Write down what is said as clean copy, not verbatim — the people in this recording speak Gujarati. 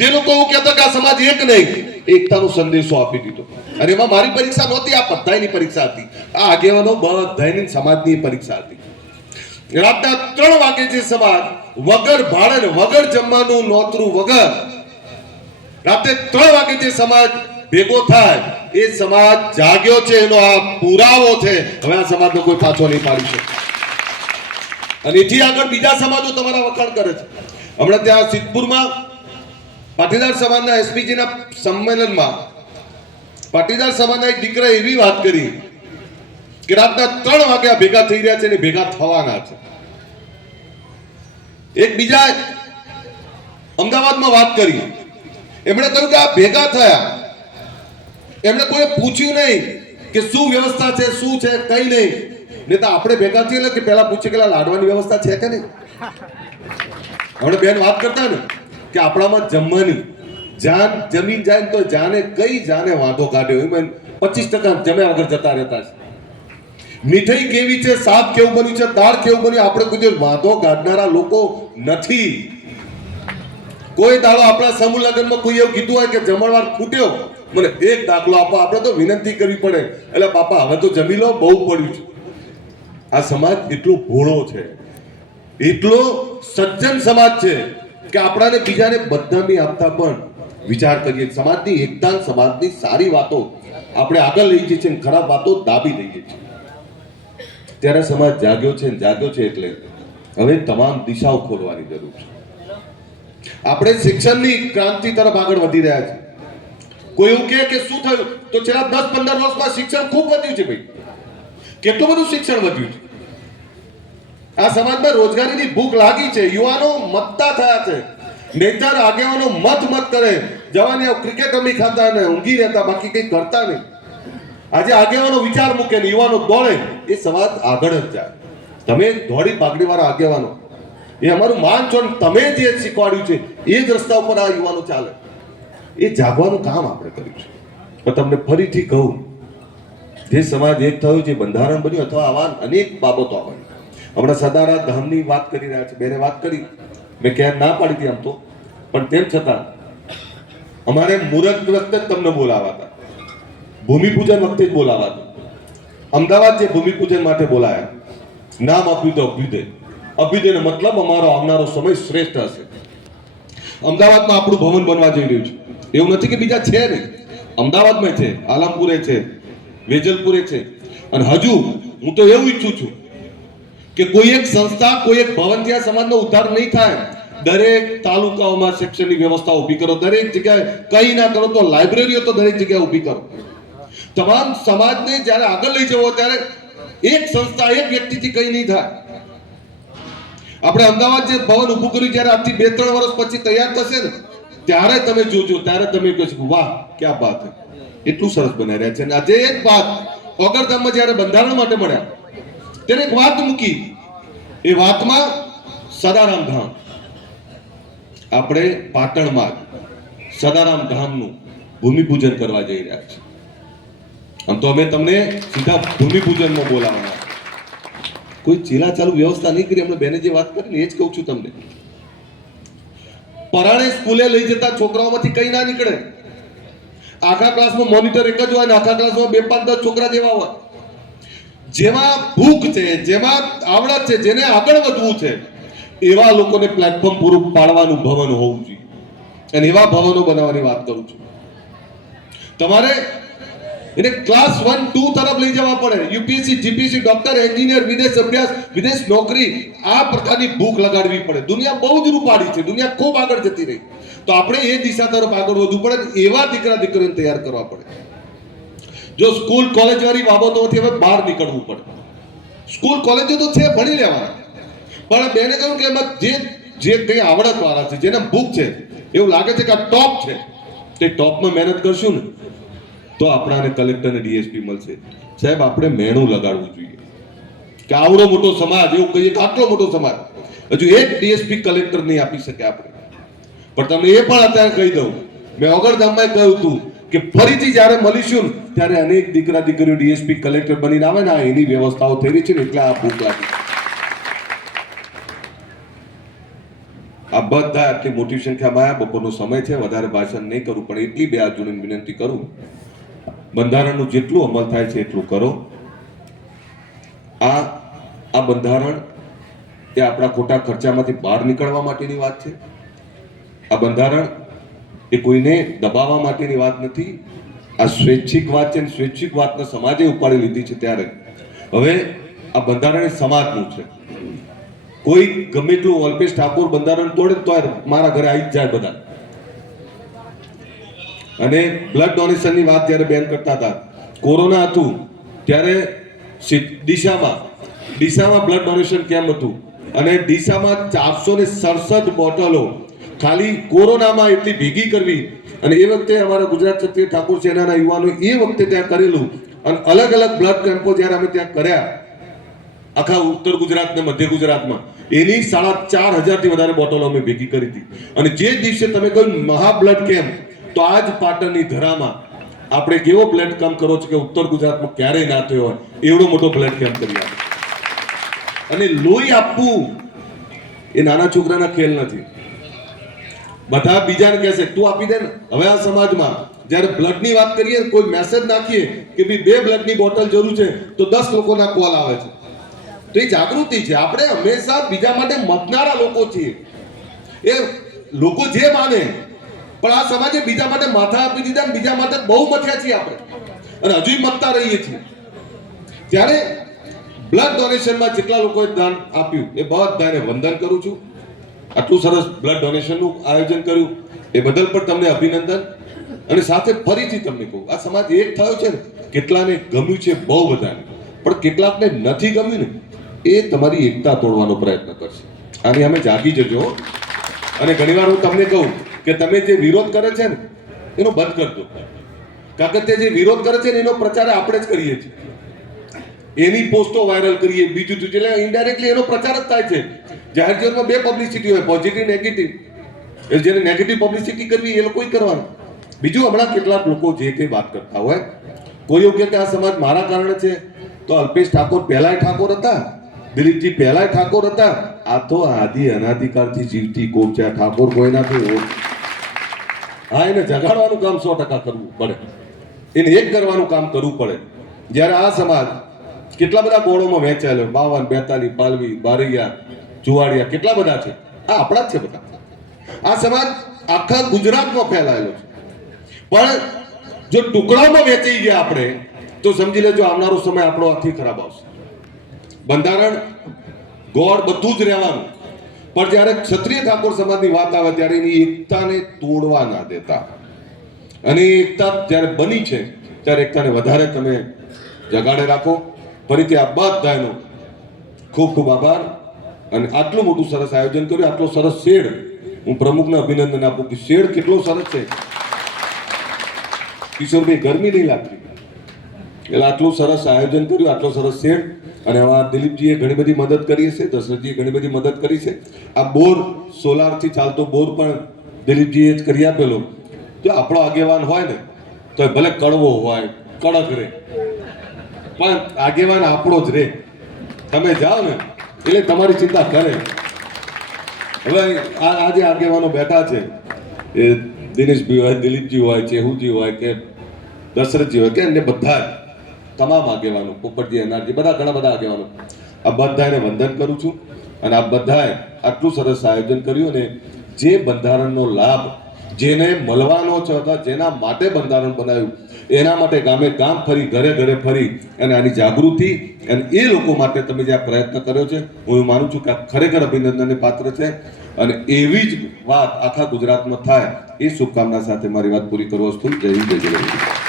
જે લોકો એવું કહેતા કે આ સમાજ એક નહીં, એકતાનો સંદેશો આપી દીધો. અને એમાં મારી પરીક્ષા નહોતી, આ બધાયની પરીક્ષા હતી. આ આગેવાનો બધાયની સમાજની પરીક્ષા હતી. રાતના 3 વાગે જે સમાજ વગર ભાડે વગર જમવાનું નોતરું વગર રાતે 3 વાગે જે સમાજ ભેગો થાય, એ સમાજ જાગ્યો છે, એનો આ પુરાવો છે. હવે આ સમાજનો કોઈ પાછો નહીં પાડી શકે. અને એથી આગળ બીજા સમાજો તમારા વખાણ કરે છે. હમણાં ત્યાં સિદ્ધપુરમાં પાટીદાર સમાજના એસપીજીના સંમેલનમાં પાટીદાર સમાજના એક દીકરા એવી વાત કરી કે રાતના 3 વાગ્યા ભેગા થઈ રહ્યા છે ને ભેગા થવાના છે. એક બીજા અમદાવાદમાં વાત કરી, એમણે કહ્યું કે આ ભેગા થયા, એમણે કોઈ પૂછ્યું નહીં કે શું વ્યવસ્થા છે, શું છે, કઈ નહીં. ને તો આપણે ભેગા થઈએ એટલે કે પહેલા પૂછે કે લાડવાની વ્યવસ્થા છે કે નહીં. હમણાં બેન વાત કરતા ને કે આપણામાં જમવાની જાન જમીન જાય તો જાને કઈ જાને વાંધો કાઢ્યો, એમ 25% જમ્યા વગર જતા રહેતા છે. મીઠાઈ કેવી છે, શાક કેવું બન્યું છે, દાળ કેવું બન્યું, આપણે કોઈ વાંધો કાઢનારા લોકો નથી. કોઈ દાડો આપણા સમૂહ લગ્નમાં કોઈ એવું કીધું હોય કે જમણવાર ખૂટ્યો, મને એક દાખલો આપો, આપણે તો વિનંતી કરવી પડે, એટલે બાપા હવે તો જમી લો, બહુ પડ્યું છે. આ સમાજ એટલો ભોળો છે, એટલો સજ્જન સમાજ છે કે આપણાને બીજાને બદનામી આપતા પણ વિચાર કરીએ. સમાજની એકતા, સમાજની સારી વાતો આપણે આગળ લઈ જઈએ છીએ, ખરાબ વાતો દાબી દઈએ છીએ. ત્યારે સમાજ જાગ્યો છે, જાગ્યો છે એટલે હવે તમામ દિશાઓ ખોલવાની જરૂર છે. આપણે શિક્ષણની ક્રાંતિ તરફ આગળ વધી રહ્યા છે. કોઈ એવું કહે કે શું થયું, તો છેલ્લા 10-15 વર્ષમાં શિક્ષણ ખૂબ વધ્યું છે. ભાઈ, કેટલું બધું શિક્ષણ વધ્યું છે. આ સમાજમાં રોજગારીની ભૂખ લાગી છે, યુવાનો મતતા થયા છે. નહીતર આગેવાનો મત કરે, જવાની ક્રિકેટ રમી ખાતા ને ઊંઘી રહેતા, બાકી કંઈ કરતા નહીં. આજે આગેવાનો વિચાર મૂકે ને યુવાનો દોડે, એ સમાજ આગળ જ જાય. તમે દોડી પાઘડી વાળા આગેવાનો, એ અમારું માન છો, તમે જે શીખવાડ્યું છે એ જ રસ્તા ઉપર આ યુવાનો ચાલે. એ જાગવાનું કામ આપણે કર્યું છે. પણ તમને ફરીથી કહું, જે સમાજ એક થયો, જે બંધારણ બન્યું, અથવા આવા અનેક બાબતો બની. હમણાં સદારા ધામની વાત કરી રહ્યા છે, બેને વાત કરી, મેં ક્યાં ના પાડી હતી આમ તો, પણ તેમ છતાં અમારે મુહૂર્ત વખતે જ તમને બોલાવાતા, ભૂમિપૂજન વખતે જ બોલાવાતા. અમદાવાદ જે ભૂમિપૂજન માટે બોલાયા, નામ આપ્યું તો અભ્યુદય. અભ્યુદયનો મતલબ અમારો આવનારો સમય શ્રેષ્ઠ હશે. અમદાવાદમાં આપણું ભવન બનવા જઈ રહ્યું છે. એવું નથી કે બીજા છે નહીં, અમદાવાદમાં છે, આલમપુરે છે, વેજલપુરે છે. અને હજુ હું તો એવું ઈચ્છું છું કે કોઈ એક સંસ્થા, કોઈ એક ભવન જ્યાં સમાજનો ઉદ્ધાર નહીં થાય, દરેક તાલુકાઓમાં શિક્ષણની વ્યવસ્થા ઊભી કરો. દરેક જગ્યાએ કંઈ ના કરો તો લાઇબ્રેરીઓ તો દરેક જગ્યાએ ઊભી કરો. તમામ સમાજને જ્યારે આગળ લઈ જવો ત્યારે એક સંસ્થા, એક વ્યક્તિથી કંઈ નહીં થાય. આપણે અમદાવાદ જે ભવન ઊભું કર્યું, જ્યારે આજથી 2-3 વર્ષ પછી તૈયાર થશે ને, ત્યારે તમે જોજો, ત્યારે તમે કહેશો વાહ ક્યાં બાત હે, એટલું સરસ બનાવી રહ્યા છે. અને આજે એક વાત ઓગણધામમાં જ્યારે બંધારણ માટે મળ્યા, ત્યારે એક વાત મૂકી, એ વાતમાં સદારામ ધામ, આપણે પાટણમાં સદારામ ધામનું ભૂમિપૂજન કરવા જઈ રહ્યા છે. આમ તો અમે તમને સીધા ભૂમિપૂજનમાં બોલાવવાના, કોઈ ચીલા ચાલુ વ્યવસ્થા નહીં કરી. હમણાં બેને જે વાત કરી ને એ જ કહું છું તમને. પરાણે સ્કૂલે લઈ જતા છોકરાઓમાંથી કઈ ના નીકળે. આખા ક્લાસમાં મોનિટર એક જ હોય ને આખા ક્લાસમાં 2-5-10 છોકરા જેવા હોય. જેમાં ભૂખ છે, જેમાં આવડત છે, જેને આગળ વધવું છે, એવા લોકોને પ્લેટફોર્મ પૂરું પાડવાનું ભવન હોવું જોઈએ. અને એવા ભવનો બનાવવાની વાત કરું છું. તમારે એને ક્લાસ 1-2 તરફ લઈ જવા પડે. યુપીએસસી, જીપીએસસી, ડોક્ટર, એન્જિનિયર, વિદેશ અભ્યાસ, વિદેશ નોકરી, આ પ્રકારની ભૂખ લગાડવી પડે. દુનિયા બહુ જ રૂપાળી છે, દુનિયા ખૂબ આગળ જતી રહી. તો આપણે એ દિશા તરફ આગળ વધવું પડે. એવા દીકરા દીકરીઓને તૈયાર કરવા પડે. જો સ્કૂલ કોલેજ વાળી બાબતોથી હવે બહાર નીકળવું પડે. સ્કૂલ કોલેજો તો છે, ભણી લેવાના, પણ બેને કહ્યું કે એમાં જે કંઈ આવડત વાળા છે, જેને ભૂખ છે, એવું લાગે છે કે આ ટોપ છે, તે ટોપમાં મહેનત કરશું ને તો આપણાને કલેક્ટર અને ડીએસપી મળશે. સાહેબ, આપણે મેણું લગાડવું જોઈએ કે આવડો મોટો સમાજ, એવું કહીએ કે આટલો મોટો સમાજ, હજુ એક ડીએસપી કલેક્ટર નહીં આપી શકે આપણે. પણ તમને એ પણ અત્યારે કહી દઉં, મેં ઓગણધામમાં કહ્યું હતું કે ફરીથી જ્યારે મળીશું ત્યારે અનેક દીકરા દીકરીઓ ડીએસપી કલેક્ટર બનીને આવે ને, એની વ્યવસ્થાઓ થઈ રહી છે ને, એટલે આ ભૂખ લાગી. આ બધા આટલી મોટી સંખ્યામાં આવ્યા. બપોરનો સમય છે, વધારે ભાષણ નહીં કરું, પણ એટલી બે હાથ જોડીને વિનંતી કરું, બંધારણનું જેટલું અમલ થાય છે એટલું કરો. આ બંધારણ એ આપણા ખોટા ખર્ચામાંથી બહાર નીકળવા માટેની વાત છે. આ બંધારણ એ કોઈને દબાવવા માટેની વાત નથી. આ સ્વૈચ્છિક વાત છે. સ્વૈચ્છિક વાતને સમાજે ઉપાડી લીધી છે. ત્યારે હવે આ બંધારણ એ સમાજનું છે. કોઈ ગમે એટલું અલ્પેશ ઠાકોર બંધારણ તોડે તો મારા ઘરે આવી જ જાય બધા. અને બ્લડ ડોનેશનની વાત જ્યારે બેન કરતા હતા, કોરોના હતું ત્યારે ડીસામાં બ્લડ ડોનેશન કેમ્પ હતું અને ડીસામાં 467 બોટલો ખાલી કોરોનામાં એટલી ભેગી કરવી. અને એ વખતે અમારા ગુજરાત ક્ષત્રિય ઠાકોર સેનાના યુવાનો એ વખતે ત્યાં કરેલું. અને અલગ અલગ બ્લડ કેમ્પો જ્યારે અમે ત્યાં કર્યા આખા ઉત્તર ગુજરાત ને મધ્ય ગુજરાતમાં, એની 4500 થી વધારે બોટલો અમે ભેગી કરી હતી. અને જે દિવસે તમે કહ્યું મહા બ્લડ કેમ્પ, તો આજ પાટણની ધરામાં આપણે કેવો બ્લડ કેમ્પ કરો છો કે ઉત્તર ગુજરાતમાં ક્યારેય ના થયો હોય એવડો મોટો બ્લડ કેમ્પ કરી આપ્યો. અને લોહી આપવું એ નાના છોકરાના ખેલ નથી. બધા બીજાને કહેશે તું આપી દે ને. હવે આ સમાજમાં જ્યારે બ્લડની વાત કરીએ, કોઈ મેસેજ નાખીએ કે ભાઈ 2 બ્લડની બોટલ જરૂર છે, તો 10 લોકોના કોલ આવે છે. તો એ જાગૃતિ છે. આપણે હંમેશા બીજા માટે મતનારા લોકો છીએ. એ લોકો જે માને, પણ આ સમાજે બીજા માટે માથા આપી દીધા ને બીજા માટે બહુ મથ્યા છીએ આપણે, અને હજુ મતતા રહીએ છીએ. ત્યારે બ્લડ ડોનેશનમાં જેટલા લોકોએ દાન આપ્યું એ બધાને વંદન કરું છું. આટલું સરસ બ્લડ ડોનેશનનું આયોજન કર્યું એ બદલ પણ તમને અભિનંદન. અને સાથે ફરીથી તમને કહું, આ સમાજ એક થયો છે ને, કેટલાને ગમ્યું છે બહુ બધાને, પણ કેટલાકને નથી ગમ્યું ને, એ તમારી એકતા તોડવાનો પ્રયત્ન કરશે. આની અમે જાગી જજો. અને ઘણીવાર હું તમને કહું કે તમે જે વિરોધ કરે છે ને એનો બંધ કરજો. કારણ કે તે જે વિરોધ કરે છે ને એનો પ્રચાર આપણે જ કરીએ છીએ. એની પોસ્ટો વાયરલ કરીએ, બીજું એટલે ઇનડાયરેક્ટલી એનો પ્રચાર જ થાય છે. જાહેર જીવનમાં 2 પબ્લિસિટી હોય, પોઝિટિવ નેગેટિવ. જેને નેગેટિવ પબ્લિસિટી કરવી એ લોકોએ કરવાનું. બીજું, હમણાં કેટલાક લોકો જે કંઈ વાત કરતા હોય, કોઈ એવું કહે કે આ સમાજ મારા કારણે છે, તો અલ્પેશ ઠાકોર પહેલાય ઠાકોર હતા, દિલીપજી પહેલાય ઠાકોર હતા. આ તો આદિ અનાદિકાળથી જીવતી કોમ છે. આ ઠાકોર કોઈના તો હા, એને જગાડવાનું કામ 100% કરવું પડે. એને એક કરવાનું કામ કરવું પડે. જ્યારે આ સમાજ કેટલા બધા બોર્ડોમાં વહેંચાયેલો, 52, 42, પાલવી, બારૈયા, જુવાડિયા, કેટલા બધા છે. આ આપણા જ છે બધા. આ સમાજ આખા ગુજરાતમાં ફેલાયેલો છે. પણ જો ટુકડામાં વેચાઈ ગયા આપણે, તો સમજી લેજો આવનારો સમય આપણો આથી ખરાબ આવશે. બંધારણ ગોળ બધું જ રહેવાનું, પણ જ્યારે ક્ષત્રિય ઠાકોર સમાજની વાત આવે ત્યારે એની એકતાને તોડવા ના દેતા. અને એકતા જ્યારે બની છે ત્યારે એકતાને વધારે તમે જગાડે રાખો. ફરીથી આ બધાનો ખૂબ ખૂબ આભાર. અને આટલું મોટું સરસ આયોજન કર્યું, આટલો સરસ શેડ, હું પ્રમુખને અભિનંદન આપું કે શેડ કેટલો સરસ છે. કિશોરભાઈ, ગરમી નહીં લાગતી. એટલે આટલું સરસ આયોજન કર્યું, આટલો સરસ શેડ. અને આ દિલીપજીએ ઘણી બધી મદદ કરી છે, દશરથજીએ ઘણી બધી મદદ કરી છે. આ બોર, સોલારથી ચાલતો બોર પણ દિલીપજીએ જ કરી આપેલો. જો આપણો આગેવાન હોય ને તો ભલે કડવો હોય, કડક રહે, પણ આગેવાન આપણો જ રહે. તમે જાઓ ને એટલે તમારી ચિંતા કરે. હવે આ જે આગેવાનો બેઠા છે, એ દિનેશભાઈ હોય, દિલીપજી હોય, ચેહુજી હોય કે દશરથજી હોય કે અન્ય બધા તમામ આગેવાનો, પોપટજી, અનારજી, બધા ઘણા બધા આગેવાનો, આ બધાને વંદન કરું છું. અને આ બધાએ આટલું સરસ આયોજન કર્યું. અને જે બંધારણનો લાભ જેને મળવાનો છે અથવા જેના માટે બંધારણ બનાવ્યું, એના માટે ગામે ગામ ફરી, ઘરે ઘરે ફરી અને આની જાગૃતિ અને એ લોકો માટે તમે જે આ પ્રયત્ન કર્યો છે, હું માનું છું કે આ ખરેખર અભિનંદનને પાત્ર છે. અને એવી જ વાત આખા ગુજરાતમાં થાય એ શુભકામના સાથે મારી વાત પૂરી કરવા છું. જય હિન્દ, જય જય.